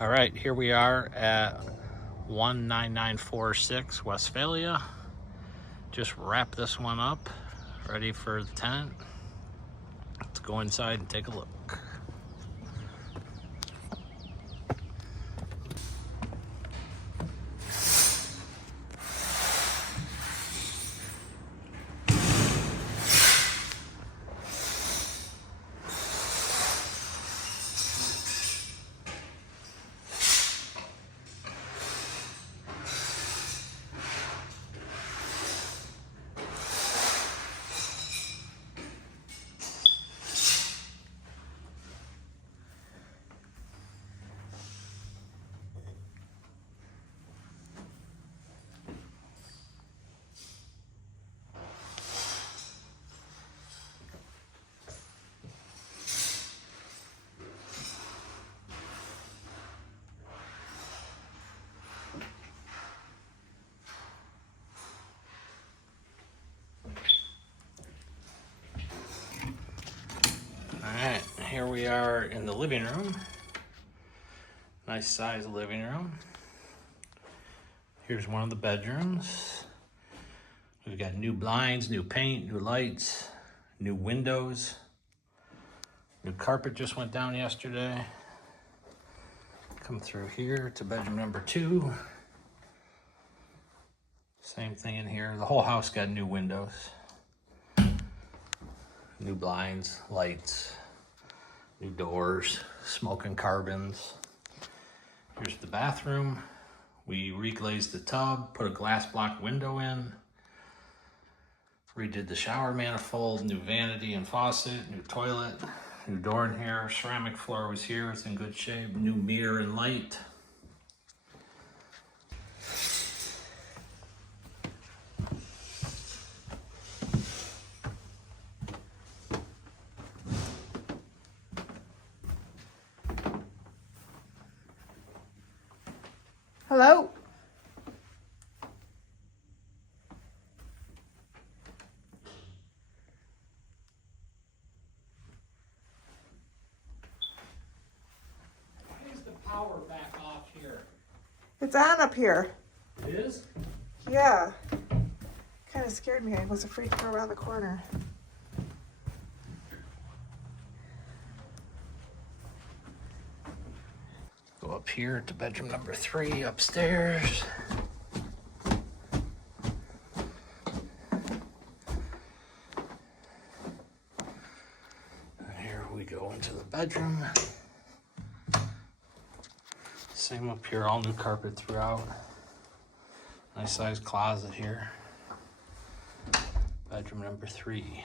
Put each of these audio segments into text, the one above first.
All right, here we are at 19946 Westphalia. Just wrap this one up, ready for the tenant. Let's go inside and take a look. Alright, here we are in the living room. Nice size living room. Here's one of the bedrooms. We've got new blinds, new paint, new lights, new windows. New carpet just went down yesterday. Come through here to bedroom number 2. Same thing in here. The whole house got new windows. New blinds, lights, new doors, smoking carbons. Here's the bathroom. We reglazed the tub, put a glass block window in, redid the shower manifold, new vanity and faucet, new toilet, new door in here, ceramic floor was here, it's in good shape, new mirror and light. Hello? Why is the power back off here? It's on up here. It is? Yeah. Kind of scared me. I was afraid to go around the corner. Go up here to bedroom number 3 upstairs. And here we go into the bedroom. Same up here, all new carpet throughout. Nice sized closet here. Bedroom number 3.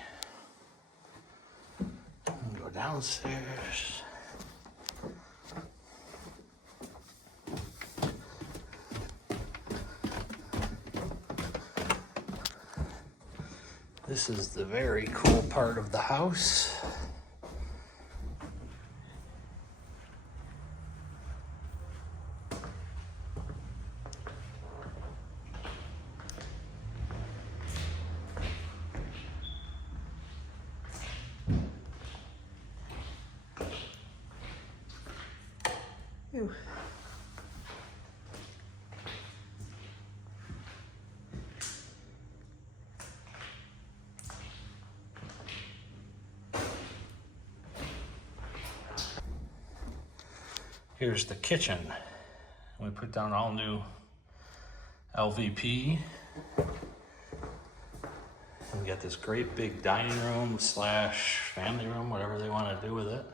And go downstairs. This is the very cool part of the house. Ew. Here's the kitchen. We put down all new LVP. And we got this great big dining room / family room, whatever they want to do with it.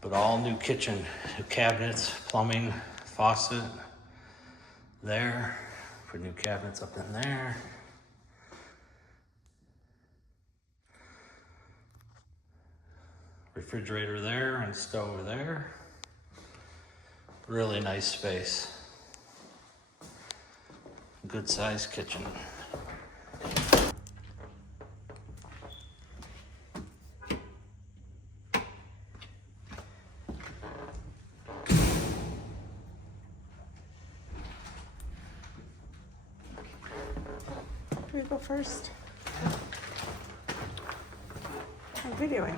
But all new kitchen, new cabinets, plumbing, faucet there. Put new cabinets up in there. Refrigerator there and stove there. Really nice space. Good sized kitchen. Do we go first? I'm videoing.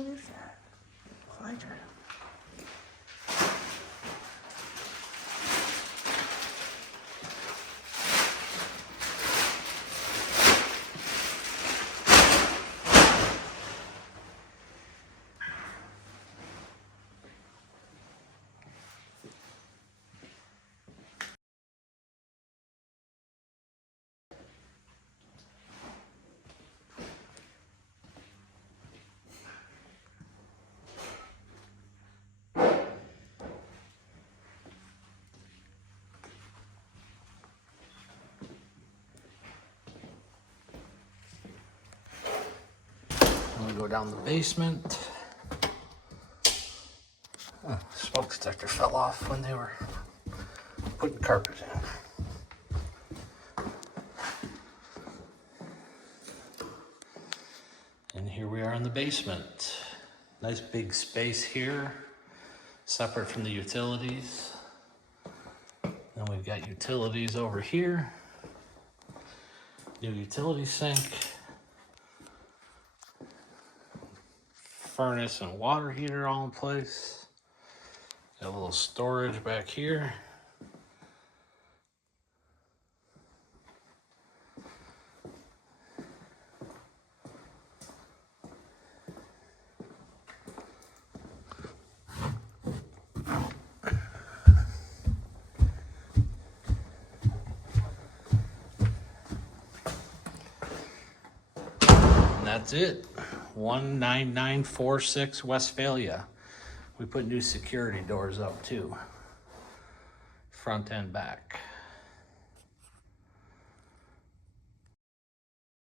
What is that? Fly journal. We go down the basement. Oh, smoke detector fell off when they were putting carpet in. And here we are in the basement. Nice big space here, separate from the utilities. Then we've got utilities over here. New utility sink. Furnace and water heater all in place. Got a little storage back here. And that's it. 19946 Westphalia. We put new security doors up too, front and back.